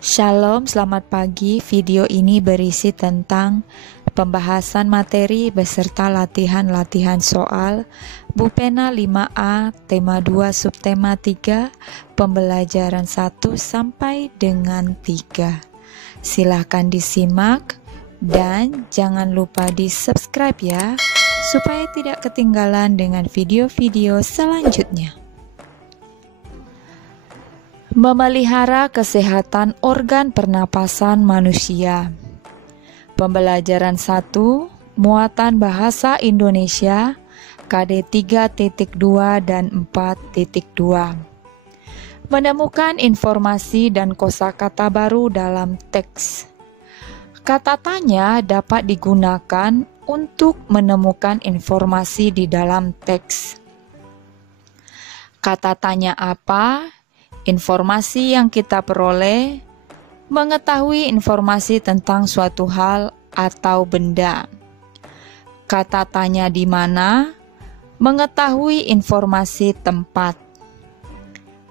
Shalom, selamat pagi. Video ini berisi tentang pembahasan materi beserta latihan-latihan soal Bupena 5A, tema 2, subtema 3, pembelajaran 1 sampai dengan 3. Silahkan disimak dan jangan lupa di-subscribe ya, supaya tidak ketinggalan dengan video-video selanjutnya. Memelihara kesehatan organ pernapasan manusia. Pembelajaran 1, muatan bahasa Indonesia, KD 3.2 dan 4.2. Menemukan informasi dan kosakata baru dalam teks. Kata tanya dapat digunakan untuk menemukan informasi di dalam teks. Kata tanya apa? Informasi yang kita peroleh, mengetahui informasi tentang suatu hal atau benda. Kata tanya di mana, mengetahui informasi tempat.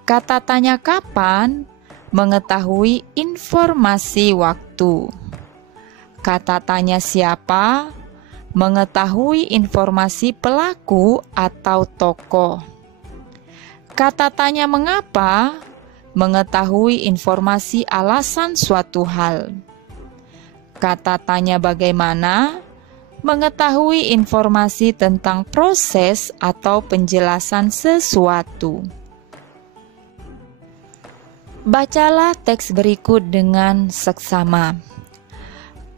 Kata tanya kapan, mengetahui informasi waktu. Kata tanya siapa, mengetahui informasi pelaku atau tokoh. Kata tanya mengapa, mengetahui informasi alasan suatu hal. Kata tanya bagaimana, mengetahui informasi tentang proses atau penjelasan sesuatu. Bacalah teks berikut dengan seksama.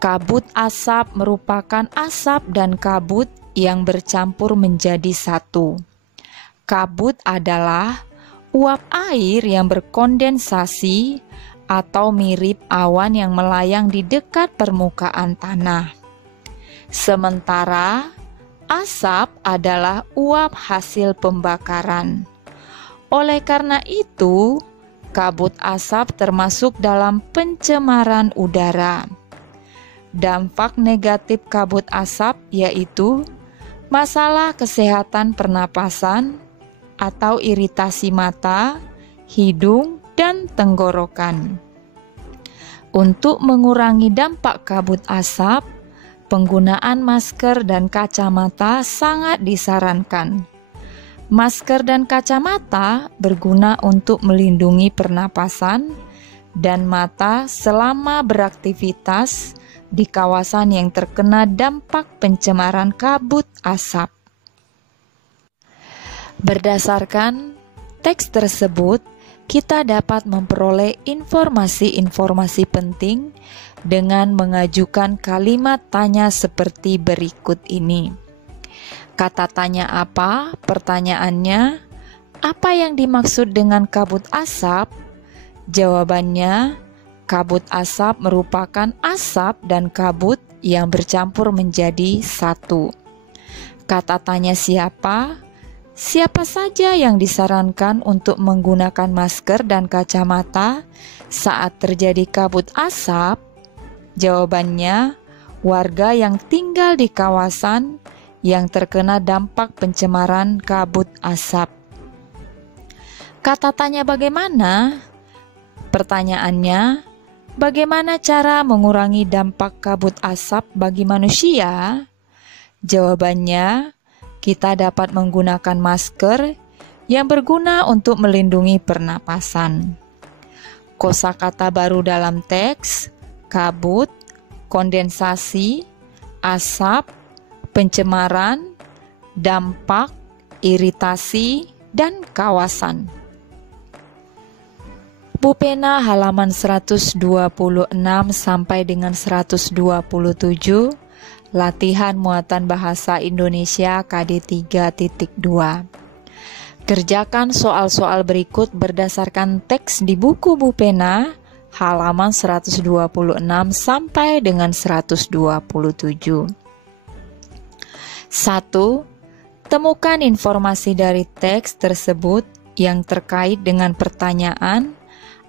Kabut asap merupakan asap dan kabut yang bercampur menjadi satu. Kabut adalah uap air yang berkondensasi atau mirip awan yang melayang di dekat permukaan tanah. Sementara asap adalah uap hasil pembakaran. Oleh karena itu, kabut asap termasuk dalam pencemaran udara. Dampak negatif kabut asap yaitu masalah kesehatan pernapasan, atau iritasi mata, hidung, dan tenggorokan. Untuk mengurangi dampak kabut asap, penggunaan masker dan kacamata sangat disarankan. Masker dan kacamata berguna untuk melindungi pernapasan dan mata selama beraktivitas di kawasan yang terkena dampak pencemaran kabut asap. Berdasarkan teks tersebut, kita dapat memperoleh informasi-informasi penting dengan mengajukan kalimat tanya seperti berikut ini. Kata tanya apa? Pertanyaannya, apa yang dimaksud dengan kabut asap? Jawabannya, kabut asap merupakan asap dan kabut yang bercampur menjadi satu. Kata tanya siapa? Siapa saja yang disarankan untuk menggunakan masker dan kacamata saat terjadi kabut asap? Jawabannya, warga yang tinggal di kawasan yang terkena dampak pencemaran kabut asap. Kata tanya bagaimana? Pertanyaannya, bagaimana cara mengurangi dampak kabut asap bagi manusia? Jawabannya, kita dapat menggunakan masker yang berguna untuk melindungi pernapasan. Kosakata baru dalam teks: kabut, kondensasi, asap, pencemaran, dampak, iritasi, dan kawasan. Bupena halaman 126 sampai dengan 127. Latihan muatan bahasa Indonesia KD 3.2. Kerjakan soal-soal berikut berdasarkan teks di buku Bupena halaman 126 sampai dengan 127. 1. Temukan informasi dari teks tersebut yang terkait dengan pertanyaan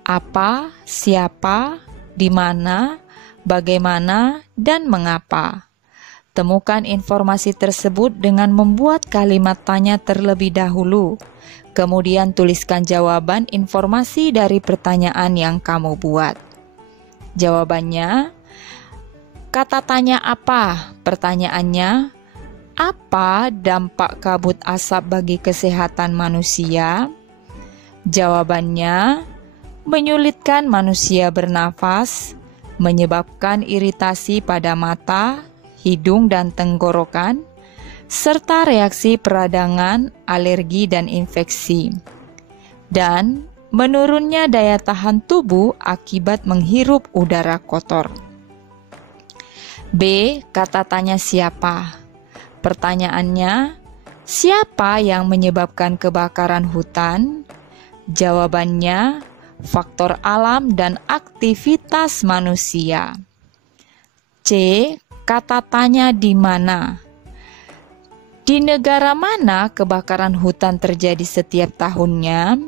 apa, siapa, di mana, bagaimana, dan mengapa. Temukan informasi tersebut dengan membuat kalimat tanya terlebih dahulu. Kemudian tuliskan jawaban informasi dari pertanyaan yang kamu buat. Jawabannya, kata tanya apa? Pertanyaannya, apa dampak kabut asap bagi kesehatan manusia? Jawabannya, menyulitkan manusia bernafas, menyebabkan iritasi pada mata, hidung, dan tenggorokan, serta reaksi peradangan, alergi, dan infeksi. Dan menurunnya daya tahan tubuh akibat menghirup udara kotor. B. Kata tanya siapa? Pertanyaannya, siapa yang menyebabkan kebakaran hutan? Jawabannya, faktor alam dan aktivitas manusia. C. Kata tanya di mana? Di negara mana kebakaran hutan terjadi setiap tahunnya?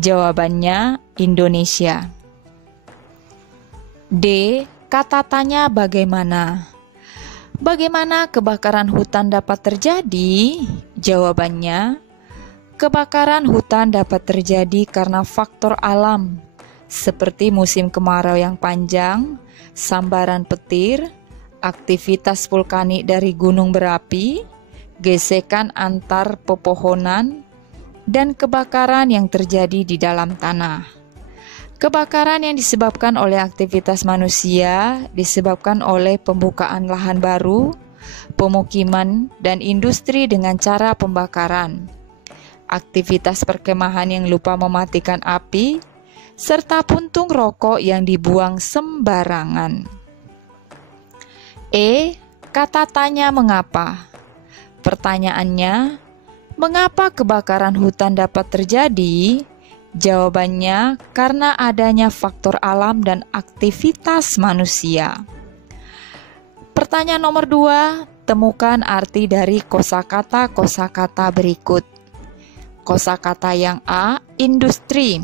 Jawabannya, Indonesia. D. Kata tanya bagaimana? Bagaimana kebakaran hutan dapat terjadi? Jawabannya, kebakaran hutan dapat terjadi karena faktor alam, seperti musim kemarau yang panjang, sambaran petir, aktivitas vulkanik dari gunung berapi, gesekan antar pepohonan, dan kebakaran yang terjadi di dalam tanah. Kebakaran yang disebabkan oleh aktivitas manusia disebabkan oleh pembukaan lahan baru, pemukiman, dan industri dengan cara pembakaran, aktivitas perkemahan yang lupa mematikan api, serta puntung rokok yang dibuang sembarangan. E. Kata tanya mengapa? Pertanyaannya, mengapa kebakaran hutan dapat terjadi? Jawabannya, karena adanya faktor alam dan aktivitas manusia. Pertanyaan nomor 2, temukan arti dari kosakata berikut. Kosakata yang A, industri.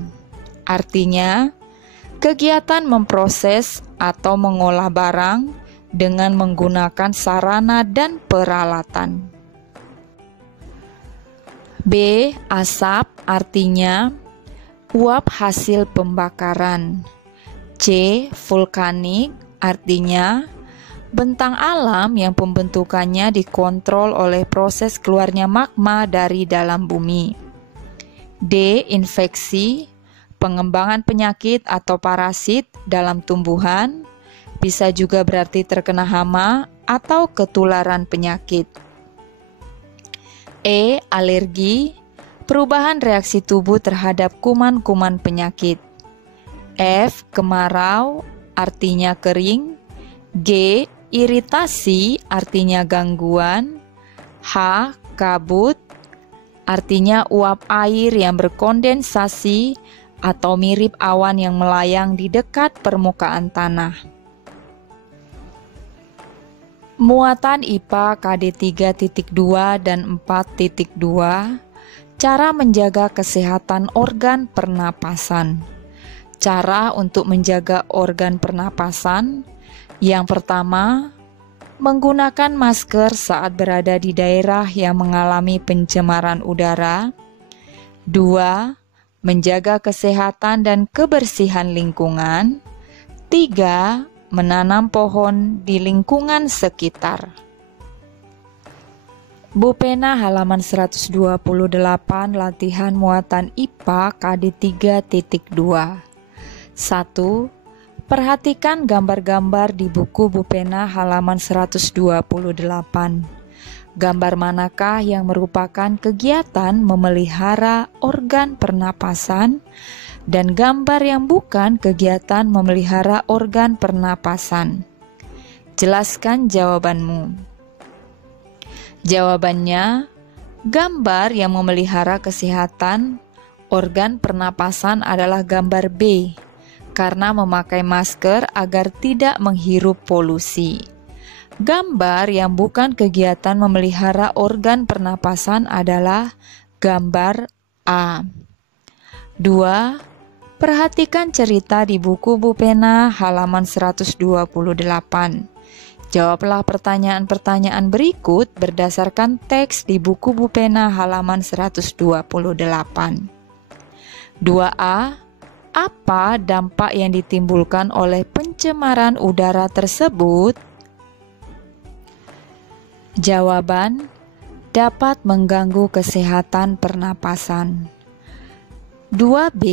Artinya, kegiatan memproses atau mengolah barang dengan menggunakan sarana dan peralatan. B. Asap, artinya uap hasil pembakaran. C. Vulkanik, artinya bentang alam yang pembentukannya dikontrol oleh proses keluarnya magma dari dalam bumi. D. Infeksi, pengembangan penyakit atau parasit dalam tumbuhan, bisa juga berarti terkena hama atau ketularan penyakit. E. Alergi, perubahan reaksi tubuh terhadap kuman-kuman penyakit. F. Kemarau, artinya kering. G. Iritasi, artinya gangguan. H. Kabut, artinya uap air yang berkondensasi atau mirip awan yang melayang di dekat permukaan tanah. Muatan IPA KD 3.2 dan 4.2, cara menjaga kesehatan organ pernapasan. Cara untuk menjaga organ pernapasan, yang pertama, menggunakan masker saat berada di daerah yang mengalami pencemaran udara. 2. Menjaga kesehatan dan kebersihan lingkungan. 3. Menanam pohon di lingkungan sekitar. Bu Pena halaman 128, latihan muatan IPA KD 3.2. 1. Perhatikan gambar-gambar di buku Bu Pena halaman 128. Gambar manakah yang merupakan kegiatan memelihara organ pernapasan dan gambar yang bukan kegiatan memelihara organ pernapasan? Jelaskan jawabanmu. Jawabannya, gambar yang memelihara kesehatan organ pernapasan adalah gambar B, karena memakai masker agar tidak menghirup polusi. Gambar yang bukan kegiatan memelihara organ pernapasan adalah gambar A. 2. Perhatikan cerita di buku Bu Pena halaman 128. Jawablah pertanyaan-pertanyaan berikut berdasarkan teks di buku Bu Pena halaman 128. 2A. Apa dampak yang ditimbulkan oleh pencemaran udara tersebut? Jawaban: dapat mengganggu kesehatan pernapasan. 2B.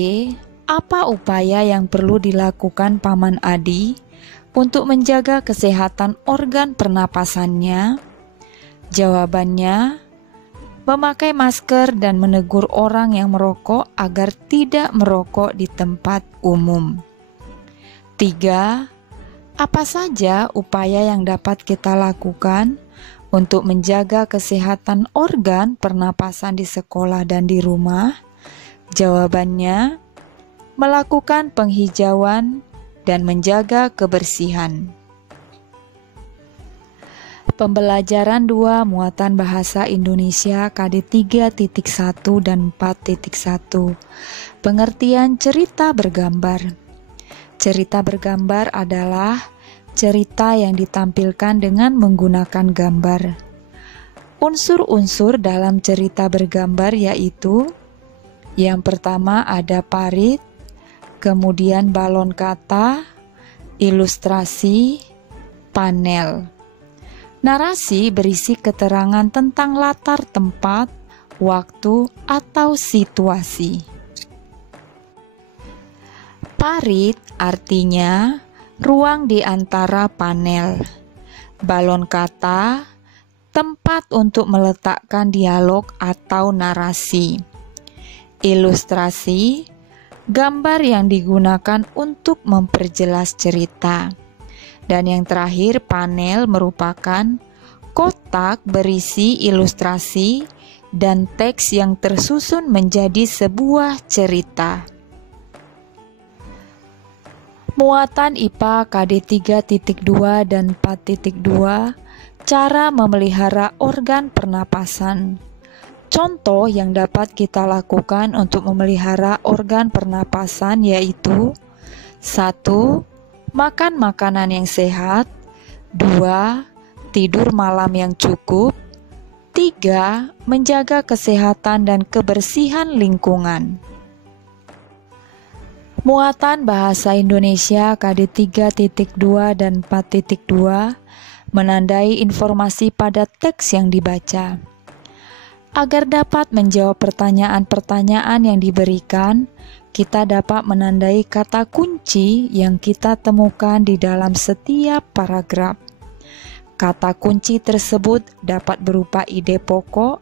Apa upaya yang perlu dilakukan Paman Adi untuk menjaga kesehatan organ pernapasannya? Jawabannya: memakai masker dan menegur orang yang merokok agar tidak merokok di tempat umum. 3. Apa saja upaya yang dapat kita lakukan untuk menjaga kesehatan organ pernapasan di sekolah dan di rumah? Jawabannya: melakukan penghijauan dan menjaga kebersihan. Pembelajaran 2 Muatan Bahasa Indonesia KD 3.1 dan 4.1. Pengertian cerita bergambar. Cerita bergambar adalah cerita yang ditampilkan dengan menggunakan gambar. Unsur-unsur dalam cerita bergambar yaitu: yang pertama ada parit, kemudian balon kata, ilustrasi, panel. Narasi berisi keterangan tentang latar tempat, waktu, atau situasi. Parit artinya ruang di antara panel. Balon kata, tempat untuk meletakkan dialog atau narasi. Ilustrasi, gambar yang digunakan untuk memperjelas cerita. Dan yang terakhir, panel merupakan kotak berisi ilustrasi dan teks yang tersusun menjadi sebuah cerita. Muatan IPA KD 3.2 dan 4.2, cara memelihara organ pernapasan. Contoh yang dapat kita lakukan untuk memelihara organ pernapasan yaitu: 1. Makan makanan yang sehat. 2. Tidur malam yang cukup. 3. Menjaga kesehatan dan kebersihan lingkungan. Muatan Bahasa Indonesia KD 3.2 dan 4.2 menandai informasi pada teks yang dibaca. Agar dapat menjawab pertanyaan-pertanyaan yang diberikan, kita dapat menandai kata kunci yang kita temukan di dalam setiap paragraf. Kata kunci tersebut dapat berupa ide pokok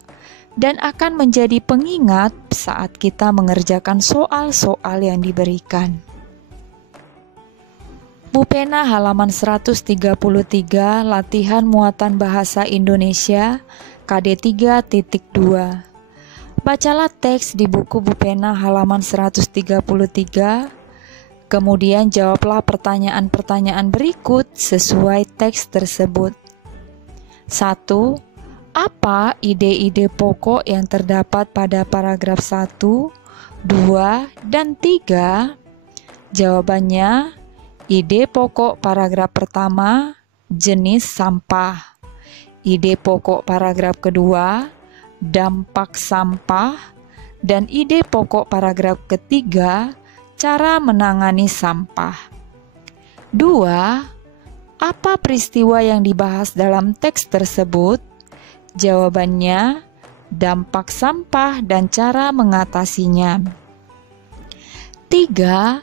dan akan menjadi pengingat saat kita mengerjakan soal-soal yang diberikan. Bupena halaman 133, latihan muatan bahasa Indonesia KD 3.2. Bacalah teks di buku Bupena halaman 133, kemudian jawablah pertanyaan-pertanyaan berikut sesuai teks tersebut. 1. Apa ide-ide pokok yang terdapat pada paragraf 1, 2, dan 3? Jawabannya: ide pokok paragraf pertama, jenis sampah. Ide pokok paragraf kedua, dampak sampah, dan ide pokok paragraf ketiga, cara menangani sampah. 2. Apa peristiwa yang dibahas dalam teks tersebut? Jawabannya: dampak sampah dan cara mengatasinya. 3.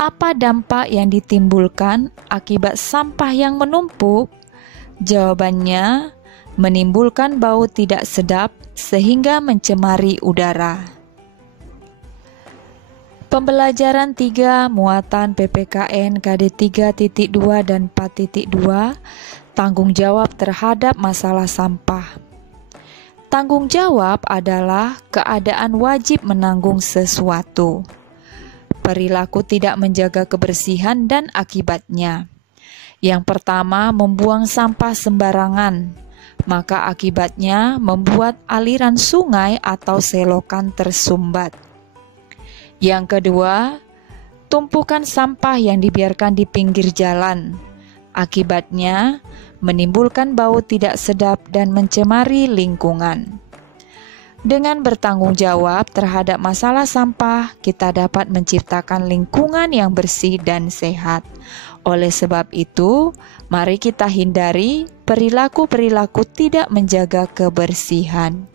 Apa dampak yang ditimbulkan akibat sampah yang menumpuk? Jawabannya: menimbulkan bau tidak sedap sehingga mencemari udara. Pembelajaran 3 Muatan PPKN KD 3.2 dan 4.2, tanggung jawab terhadap masalah sampah. Tanggung jawab adalah keadaan wajib menanggung sesuatu. Perilaku tidak menjaga kebersihan dan akibatnya. Yang pertama, membuang sampah sembarangan. Maka akibatnya membuat aliran sungai atau selokan tersumbat. Yang kedua, tumpukan sampah yang dibiarkan di pinggir jalan. Akibatnya menimbulkan bau tidak sedap dan mencemari lingkungan. Dengan bertanggung jawab terhadap masalah sampah, kita dapat menciptakan lingkungan yang bersih dan sehat. Oleh sebab itu, mari kita hindari perilaku-perilaku tidak menjaga kebersihan.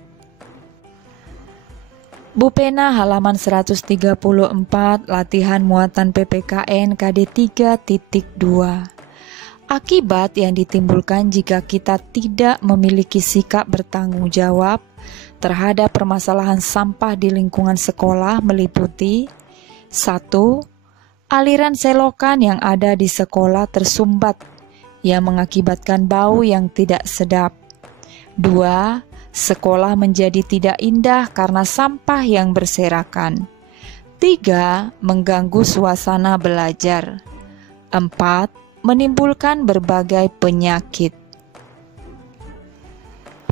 Bu Pena halaman 134, latihan muatan PPKN KD 3.2. Akibat yang ditimbulkan jika kita tidak memiliki sikap bertanggung jawab terhadap permasalahan sampah di lingkungan sekolah meliputi 1. Aliran selokan yang ada di sekolah tersumbat yang mengakibatkan bau yang tidak sedap. 2. Sekolah menjadi tidak indah karena sampah yang berserakan. 3. Mengganggu suasana belajar. 4. Menimbulkan berbagai penyakit.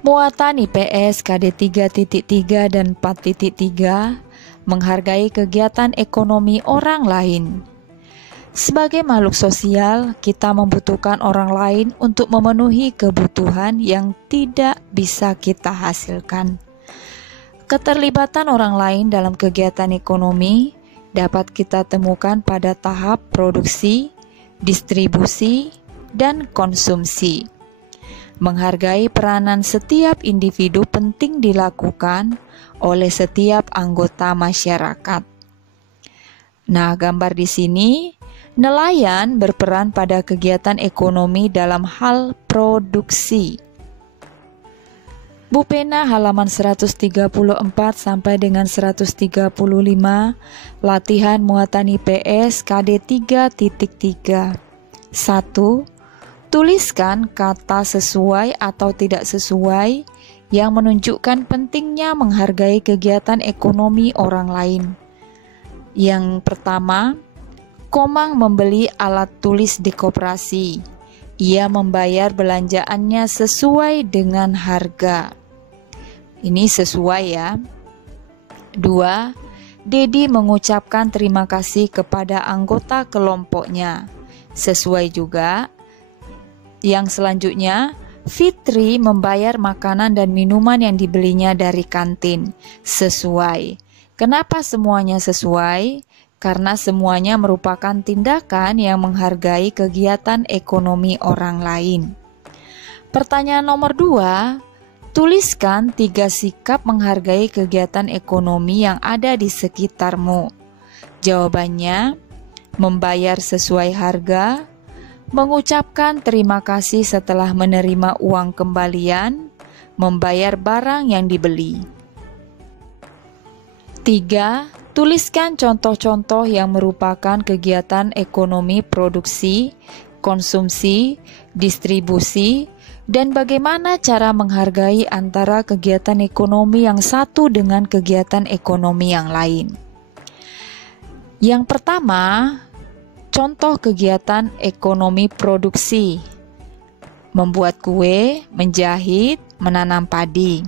Muatan IPS KD 3.3 dan 4.3 menghargai kegiatan ekonomi orang lain. Sebagai makhluk sosial, kita membutuhkan orang lain untuk memenuhi kebutuhan yang tidak bisa kita hasilkan. Keterlibatan orang lain dalam kegiatan ekonomi dapat kita temukan pada tahap produksi, distribusi, dan konsumsi. Menghargai peranan setiap individu penting dilakukan oleh setiap anggota masyarakat. Nah, gambar di sini, nelayan berperan pada kegiatan ekonomi dalam hal produksi. Bu Pena halaman 134 sampai dengan 135, latihan muatan IPS KD 3.3. 1. Tuliskan kata sesuai atau tidak sesuai yang menunjukkan pentingnya menghargai kegiatan ekonomi orang lain. Yang pertama, Komang membeli alat tulis di koperasi. Ia membayar belanjaannya sesuai dengan harga. Ini sesuai ya. 2. Dedi mengucapkan terima kasih kepada anggota kelompoknya. Sesuai juga. Yang selanjutnya, Fitri membayar makanan dan minuman yang dibelinya dari kantin. Sesuai. Kenapa semuanya sesuai? Karena semuanya merupakan tindakan yang menghargai kegiatan ekonomi orang lain. Pertanyaan nomor 2, tuliskan 3 sikap menghargai kegiatan ekonomi yang ada di sekitarmu. Jawabannya, membayar sesuai harga, mengucapkan terima kasih setelah menerima uang kembalian, membayar barang yang dibeli. 3. Tuliskan contoh-contoh yang merupakan kegiatan ekonomi produksi, konsumsi, distribusi, dan bagaimana cara menghargai antara kegiatan ekonomi yang satu dengan kegiatan ekonomi yang lain. Yang pertama, contoh kegiatan ekonomi produksi: membuat kue, menjahit, menanam padi.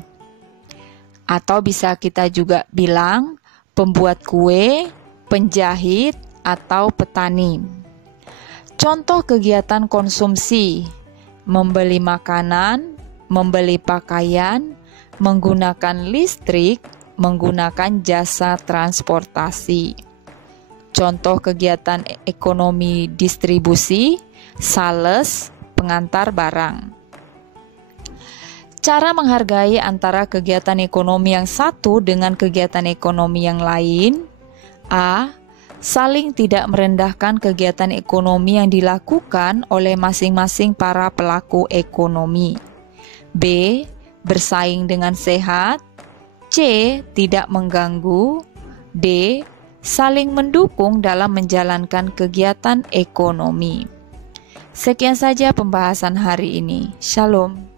Atau bisa kita juga bilang pembuat kue, penjahit, atau petani. Contoh kegiatan konsumsi: membeli makanan, membeli pakaian, menggunakan listrik, menggunakan jasa transportasi. Contoh kegiatan ekonomi distribusi: sales, pengantar barang. Cara menghargai antara kegiatan ekonomi yang satu dengan kegiatan ekonomi yang lain. A. Saling tidak merendahkan kegiatan ekonomi yang dilakukan oleh masing-masing para pelaku ekonomi. B. Bersaing dengan sehat. C. Tidak mengganggu. D. Saling mendukung dalam menjalankan kegiatan ekonomi. Sekian saja pembahasan hari ini. Shalom.